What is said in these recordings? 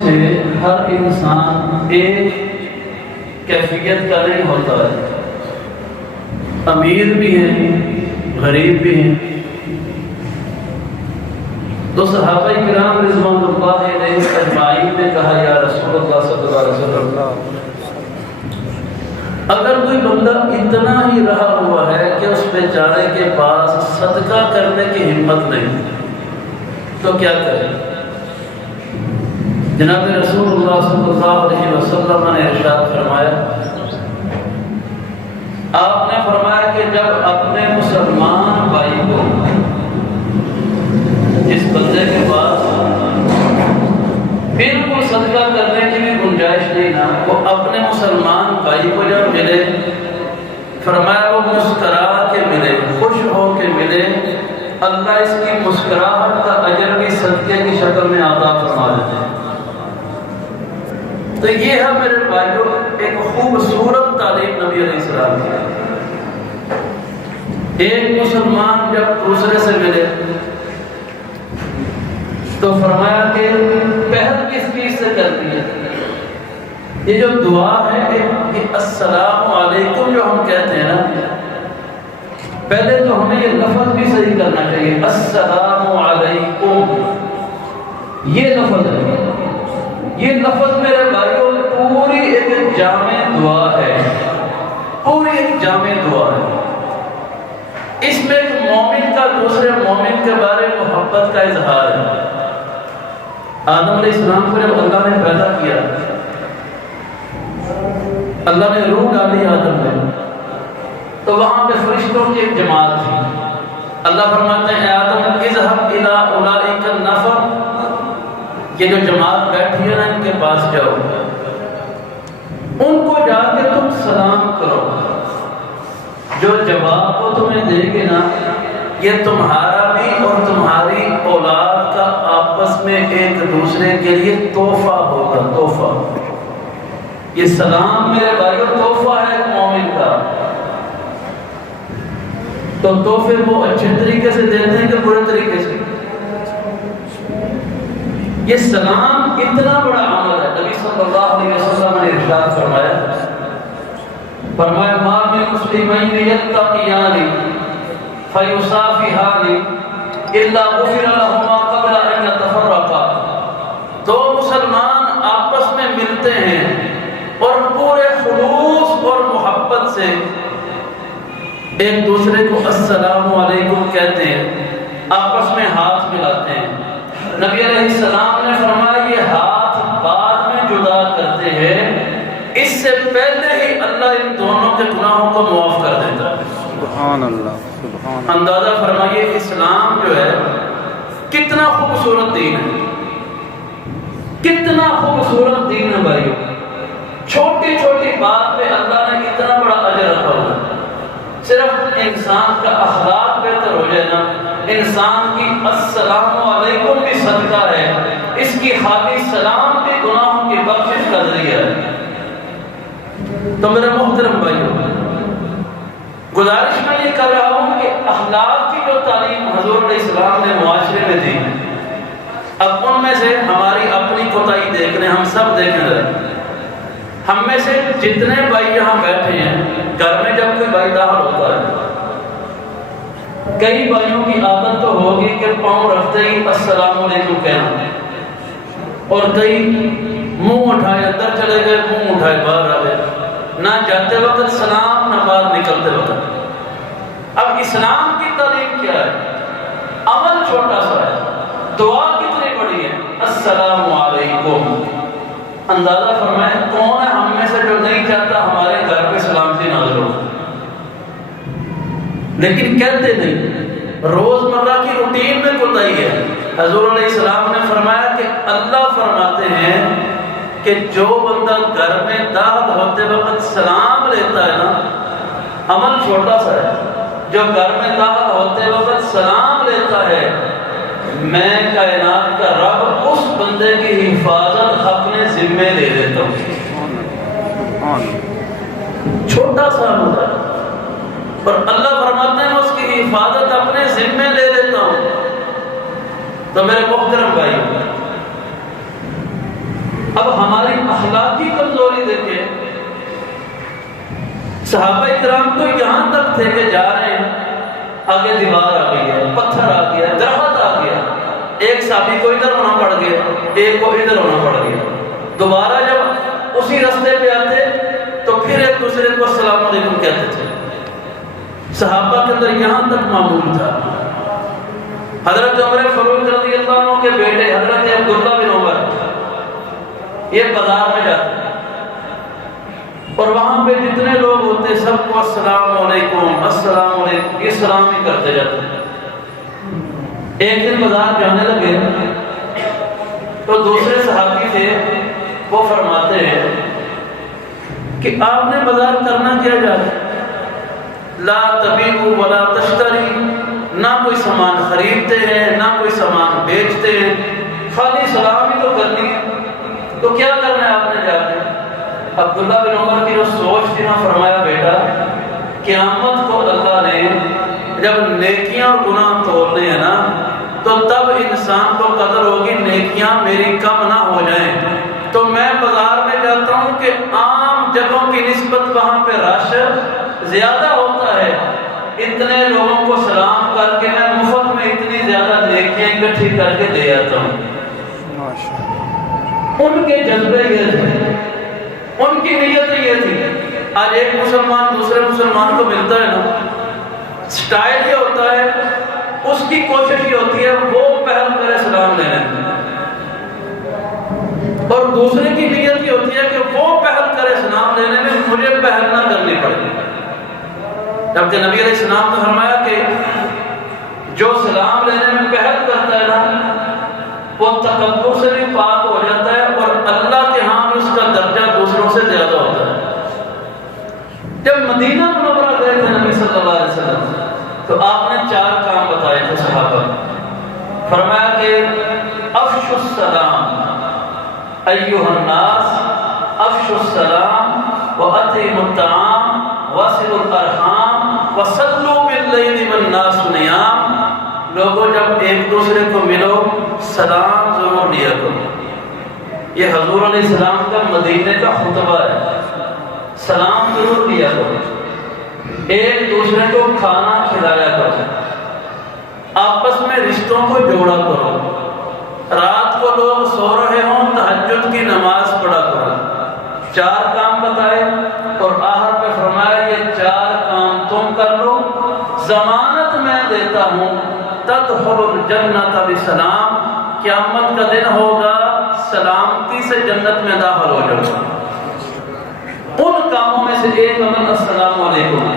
سے ہر انسان ایک کیفیت کا نہیں ہوتا ہے، امیر بھی ہیں غریب بھی ہیں۔ تو صحابہ کرام رضوان اللہ علیہ اجمعین نے کہا یا رسول اللہ صلی اللہ علیہ وسلم، اگر کوئی بندہ اتنا ہی رہا ہوا ہے کہ اس بیچارے کے پاس صدقہ کرنے کی ہمت نہیں تو کیا کرے؟ جناب رسول اللہ صلی اللہ علیہ وسلم نے ارشاد فرمایا، آپ نے فرمایا کہ جب اپنے مسلمان بھائی کو، جس بندے کے پاس بالکل صدقہ کرنے کی بھی گنجائش نہیں نا، وہ اپنے مسلمان بھائی کو جب ملے، فرمایا وہ مسکرا کے ملے، خوش ہو کے ملے، اللہ اس کی مسکراہٹ کا اجر بھی صدقے کی شکل میں عطا فرما دیتے ہیں۔ تو یہ ہے میرے بھائیوں ایک خوبصورت تعلیم نبی علیہ السلام کی۔ ایک مسلمان جب دوسرے سے ملے تو فرمایا کہ پہل کس چیز سے کرتی ہے؟ یہ جو دعا ہے کہ السلام علیکم جو ہم کہتے ہیں نا، پہلے تو ہمیں یہ لفظ بھی صحیح کرنا چاہیے، السلام علیکم یہ لفظ ہے۔ یہ لفظ میرے بھائیوں پوری ایک جامع دعا ہے، پوری ایک جامع دعا ہے۔ اس میں ایک مومن کا دوسرے مومن کے بارے میں محبت کا اظہار ہے۔ آدم علیہ السلام کو جب اللہ نے پیدا کیا، اللہ نے روح ڈالی آدم میں، تو وہاں پہ فرشتوں کی ایک جماعت تھی۔ اللہ فرماتے ہیں اے آدم اذهب الى اولئک النفر، یہ جو جماعت بیٹھی ہے نا ان کے پاس جاؤ، ان کو جا کے تم سلام کرو، جو جواب وہ تمہیں دے گے نا یہ تمہارا بھی اور تمہاری اولاد کا آپس میں ایک دوسرے کے لیے تحفہ ہوگا۔ تحفہ، یہ سلام میرے بھائیوں تحفہ ہے مومن کا۔ تو تحفے وہ اچھے طریقے سے دیتے ہیں کہ برے طریقے سے؟ یہ سلام اتنا بڑا عمل ہے۔ نبی صلی اللہ علیہ وسلم نے ارشاد فرمایا ما من مسلمین یلتقیان فیصافحان الا غفر لهما قبل ان يتفرقا، دو مسلمان آپس میں ملتے ہیں اور پورے خلوص اور محبت سے ایک دوسرے کو السلام علیکم کہتے ہیں، آپس میں ہاتھ ملاتے ہیں۔ نبی علیہ السلام نے فرمایا یہ ہاتھ بعد میں جدا کرتے ہیں، اس سے پہلے ہی اللہ ان دونوں کے گناہوں کو معاف کر دیتا ہے۔ سبحان اللہ، سبحان اللہ۔ اندازہ فرمائیے اسلام جو ہے کتنا خوبصورت دین ہے، کتنا خوبصورت دین ہے بھائی۔ چھوٹی چھوٹی بات پہ اللہ نے اتنا بڑا اجر رکھا ہوا ہے۔ صرف انسان کا اخلاق بہتر ہو جائے نا، انسان کی السلام علیکم بھی صدقہ ہے، اس کی خالی سلام بھی گناہوں کی بخشش کا ذریعہ ہے۔ تو میرے محترم بھائیو، گزارش میں یہ کر رہا ہوں کہ اخلاق کی جو تعلیم حضور علیہ السلام نے معاشرے میں دی، اب ان میں سے ہماری اپنی کوتاہی دیکھ رہے ہیں، ہم سب دیکھیں رہے ہیں۔ ہم میں سے جتنے بھائی یہاں بیٹھے ہیں، گھر میں جب کوئی بھائی داخل ہوتا ہے، کئی بھائیوں کی عادت تو ہوگی کہ پاؤں رکھتے ہی السلام علیکم کہنا، اور کئی منہ اٹھائے اندر چلے گئے، منہ اٹھائے باہر آ گئے، نہ جاتے وقت سلام نہ باہر نکلتے وقت۔ اب اسلام کی تعلیم کیا ہے؟ عمل چھوٹا سا ہے، دعا کتنی بڑی ہے، السلام علیکم۔ اندازہ فرمائیں کون ہے ہم میں سے جو نہیں چاہتا ہمارے گھر پہ سلامتی نازل ہو، لیکن کہتے نہیں، روزمرہ کی روٹین میں کوتاہی ہے۔ حضور علیہ السلام نے فرمایا کہ اللہ فرماتے ہیں کہ جو بندہ گھر میں داخل ہوتے وقت سلام لیتا ہے نا، عمل چھوٹا سا ہے، جو گھر میں داخل ہوتے وقت سلام لیتا ہے، میں کائنات کا رب اس بندے کی حفاظت اپنے ذمے لے لیتا ہوں۔ چھوٹا سا عمل ہے اور اللہ فرماتے ہیں اس کی حفاظت اپنے ذمے لے لیتا ہوں۔ تو میرے محترم بھائی، اب ہماری اخلاقی کمزوری دیکھیں، صحابہ کرام تو یہاں تک تھے کہ جا رہے ہیں، آگے دیوار آ گئی ہے، پتھر آ گیا، درخت آ گیا، ایک صحابی کو ادھر ہونا پڑ گیا، ایک کو ادھر ہونا پڑ گیا، دوبارہ جب اسی راستے پہ آتے تو پھر ایک دوسرے کو السلام علیکم کہتے تھے۔ صحابہ کے اندر یہاں تک معمول تھا۔ حضرت عمر فاروق رضی اللہ عنہ کے بیٹے حضرت عبداللہ بن عمر یہ بازار میں جاتے اور وہاں پہ جتنے لوگ ہوتے سب کو السلام علیکم السلام علیکم یہ سلام ہی کرتے جاتے۔ ایک دن بازار جانے لگے تو دوسرے صحابی تھے، وہ فرماتے ہیں کہ آپ نے بازار کرنا کیا جا رہا ہے؟ لا تبیعوا ولا تشتری، نہ کوئی سامان خریدتے ہیں نہ کوئی سامان بیچتے ہیں، خالی سلام ہی تو کرنی ہے، تو کیا کرنا ہے آپ نے جا کے؟ عبداللہ بن عمر کی جو سوچ تھی نا، فرمایا بیٹا قیامت کو اللہ نے جب نیکیاں اور گناہ تولنے ہیں نا تو تب انسان کو قدر ہوگی نیکیاں میری کم نہ ہو جائیں، تو میں بازار میں جاتا ہوں کہ عام جگہوں کی نسبت وہاں پہ رش زیادہ ہوتا ہے، اتنے لوگوں کو سلام کر کے میں مفت میں اتنی زیادہ نیکیاں اکٹھی کر کے دے آتا ہوں۔ ان کے جذبے یہ تھے، ان کی نیت یہ تھی۔ آج ایک مسلمان دوسرے مسلمان کو ملتا ہے نا، سٹائل یہ ہوتا ہے، اس کی کوشش یہ ہوتی ہے وہ پہل کرے سلام لینے میں، اور دوسرے کی نیت یہ ہوتی ہے کہ وہ پہل کرے سلام لینے میں، مجھے پہل نہ کرنی پڑے۔ جبکہ نبی علیہ السلام نے فرمایا کہ جو سلام لینے میں پہل کرتا ہے نا وہ تکبر سے بھی پاک ہو جاتا ہے اور اللہ کے ہاں اس کا درجہ دوسروں سے زیادہ ہوتا ہے۔ جب مدینہ منورہ گئے تھے نبی صلی اللہ علیہ وسلم تو آپ نے 4 کام بتائے تھے صحابہ، فرمایا کہ افشوا السلام ایھا الناس، افشوا السلام واطعموا الطعام واصلوا الارحام وصلوا باللیل والناس نیام۔ لوگوں جب ایک دوسرے کو ملو سلام ضرور لیا کرو، یہ حضور علیہ السلام کا مدینے کا خطبہ ہے، سلام ضرور لیا کرو، ایک دوسرے کو کھانا کھلایا کرو، آپس میں رشتوں کو جوڑا کرو، رات کو لوگ سو رہے ہوں تہجد کی نماز پڑھا کرو۔ 4 کام بتائے اور آخر پہ فرمایا یہ 4 کام تم کر لو، ضمانت میں دیتا ہوں تدخل الجنت بسلام، قیامت کا دن ہوگا سلامتی سے جنت میں داخل ہو جاؤ۔ ان کاموں میں سے ایک عمل السلام علیکم،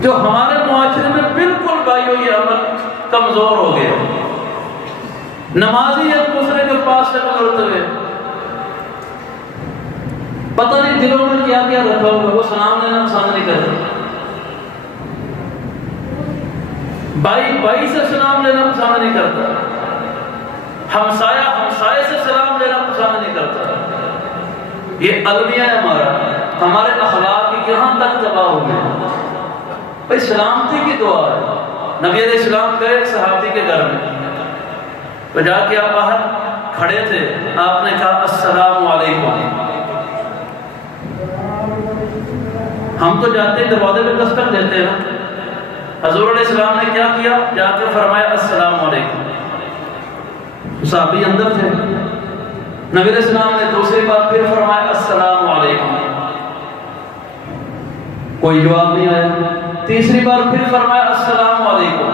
جو ہمارے معاشرے میں بالکل بھائیو یہ عمل کمزور ہو گیا۔ نمازی ایک دوسرے کے پاس سے گزرتے ہوئے پتہ نہیں دلوں میں کیا کیا رکھا ہوگا، وہ سلام لینا پسند نہیں کرتے، بھائی سے سلام لینا پسند نہیں کرتا، ہمسائے سے سلام لینا پسند نہیں کرتا۔ یہ المیہ ہے ہمارے اخلاق یہاں تک تباہ ہو گئے۔ بھائی سلامتی کی دعا ہے، نبی علیہ السلام گئے ایک صحابی کے گھر میں تو جا کے آپ باہر کھڑے تھے، آپ نے کہا السلام علیکم۔ ہم تو جاتے ہیں دروازے پہ دستک دیتے ہیں، حضور علیہ السلام نے کیا کیا؟ جا کے فرمایا السلام علیکم۔ صحابی اندر تھے، نبی علیہ السلام نے دوسری بار پھر فرمایا السلام علیکم، کوئی جواب نہیں آیا۔ تیسری بار پھر فرمایا السلام علیکم۔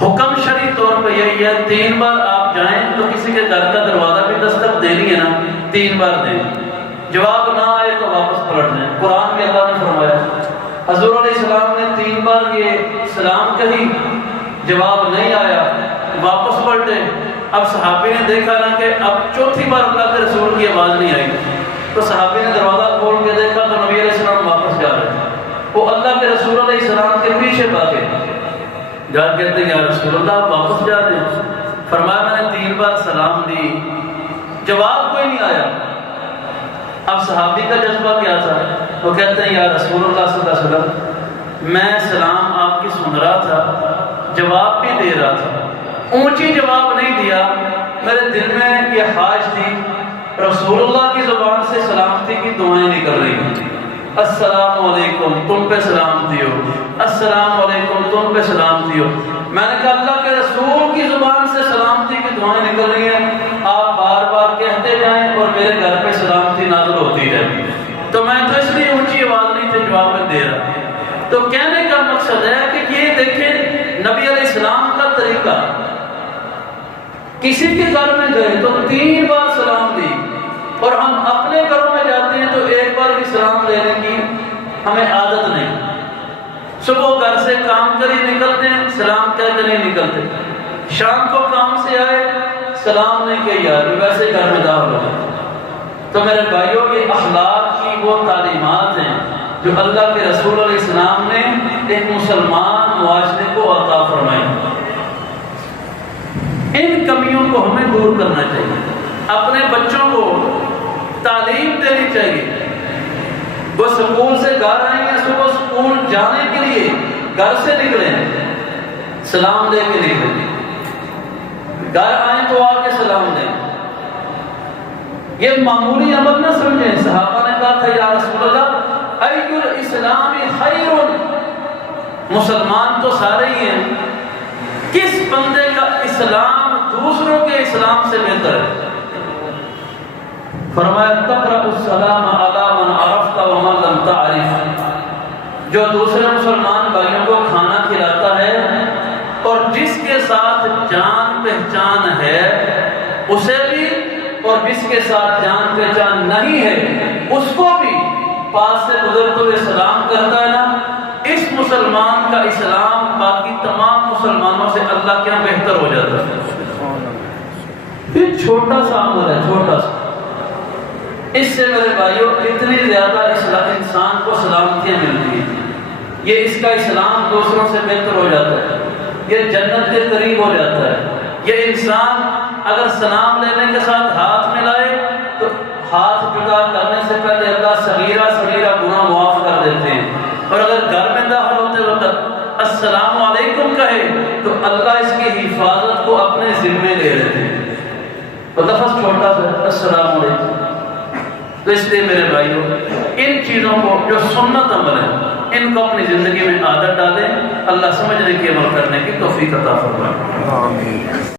حکم شرعی طور پہ یہی ہے 3 بار آپ جائیں تو کسی کے گھر کا دروازہ بھی دستک دینی ہے نا، 3 بار دیں، جواب نہ آئے تو واپس پلٹ جائیں۔ قرآن میں اللہ نے فرمایا، حضور علیہ السلام نے 3 بار یہ سلام کہی، جواب نہیں آیا، واپس پلٹے۔ اب صحابی نے دیکھا نا کہ اب 4تھی بار اللہ کے رسول کی آواز نہیں آئی، تو صحابی نے دروازہ کھول کے دیکھا تو نبی علیہ السلام واپس جا رہے ہیں۔ وہ اللہ کے رسول علیہ السلام کے پیچھے بھاگے، جا کے کہتے ہیں یا رسول اللہ آپ واپس جا رہے ہیں؟ فرمایا میں نے 3 بار سلام دی، جواب کوئی نہیں آیا۔ اب صحابی کا جذبہ کیا تھا؟ وہ کہتے ہیں یا رسول اللہ صلی اللہ علیہ وسلم میں سلام آپ کی سن رہا تھا، جواب بھی دے رہا تھا، اونچی جواب نہیں دیا، میرے دل میں یہ خواہش تھی رسول اللہ کی زبان سے سلامتی کی دعائیں نکل رہی ہیں، السلام علیکم تم پہ سلامتی ہو، السلام علیکم تم پہ سلامتی ہو۔ میں نے کہا اللہ کے رسول کی زبان سے سلامتی کی دعائیں نکل رہی ہیں، آپ بار بار کہتے جائیں اور میرے گھر پہ سلامتی نازل ہوتی جائے۔ تو میں تو اس لیے اونچی آواز نہیں تھی جواب میں دے رہا۔ تو کہنے کا مقصد ہے کہ یہ دیکھیں نبی علیہ السلام کا طریقہ، کسی کے گھر میں گئے تو 3 بار سلام دی، اور ہم اپنے گھروں میں جاتے ہیں تو ایک بار بھی سلام لینے کی ہمیں عادت نہیں۔ صبح گھر سے کام کر ہی نکلتے ہیں، سلام کہہ کر نہیں نکلتے، شام کو کام سے آئے سلام نہیں کہ یار ویسے گھر میں داخل ہو گئے۔ تو میرے بھائیوں یہ اخلاق کی وہ تعلیمات ہیں جو اللہ کے رسول علیہ السلام نے ایک مسلمان معاشرے کو عطا فرمائی۔ ان کمیوں کو ہمیں دور کرنا چاہیے، اپنے بچوں کو تعلیم دینی چاہیے۔ وہ سکول سے گھر آئیں گے، صبح سکول جانے کے لیے گھر سے نکلیں سلام دے کے نکلیں، گھر آئیں تو آ کے سلام دیں۔ یہ معمولی عمل نہ سمجھیں۔ صحابہ نے کہا تھا یا رسول اللہ ای الاسلام خیر، مسلمان تو سارے ہی ہیں، کس بندے کا اسلام دوسروں کے اسلام سے بہتر ہے؟ فرمایا تقرأ السلام علی من عرفت ومن لم تعرف، جو دوسرے مسلمان بھائیوں کو کھانا کھلاتا ہے اور جس کے ساتھ جان پہچان ہے اسے بھی، اور جس کے ساتھ جان پہچان نہیں ہے اس کو بھی پاس سے گزرتے ہوئے سلام کرتا ہے نا، اس مسلمان کا اسلام باقی تمام مسلمانوں سے اللہ کے یہاں بہتر ہو جاتا ہے۔ یہ چھوٹا سا عمل ہے، چھوٹا سا، اس سے میرے بھائیوں اتنی زیادہ انسان کو سلامتیاں ملتی ہیں۔ یہ اس کا اسلام دوسروں سے بہتر ہو جاتا ہے، یہ جنت کے قریب ہو جاتا ہے۔ یہ انسان اگر سلام لینے کے ساتھ ہاتھ ملائے تو ہاتھ جدا کرنے سے پہلے اللہ صغیرہ صغیرہ گناہ معاف کر دیتے ہیں، اور اگر گھر میں داخل ہوتے وقت السلام علیکم کہے تو اللہ اس کی حفاظت کو اپنے ذمے لے لیتے ہیں۔ تو لفظ چھوٹا سا السلام علیکم۔ تو اس لیے میرے بھائیوں ان چیزوں کو جو سنت عمل ہے ان کو اپنی زندگی میں عادت ڈالیں، اللہ سمجھنے کی عمل کرنے کی توفیق عطا فرمائے۔ آمین۔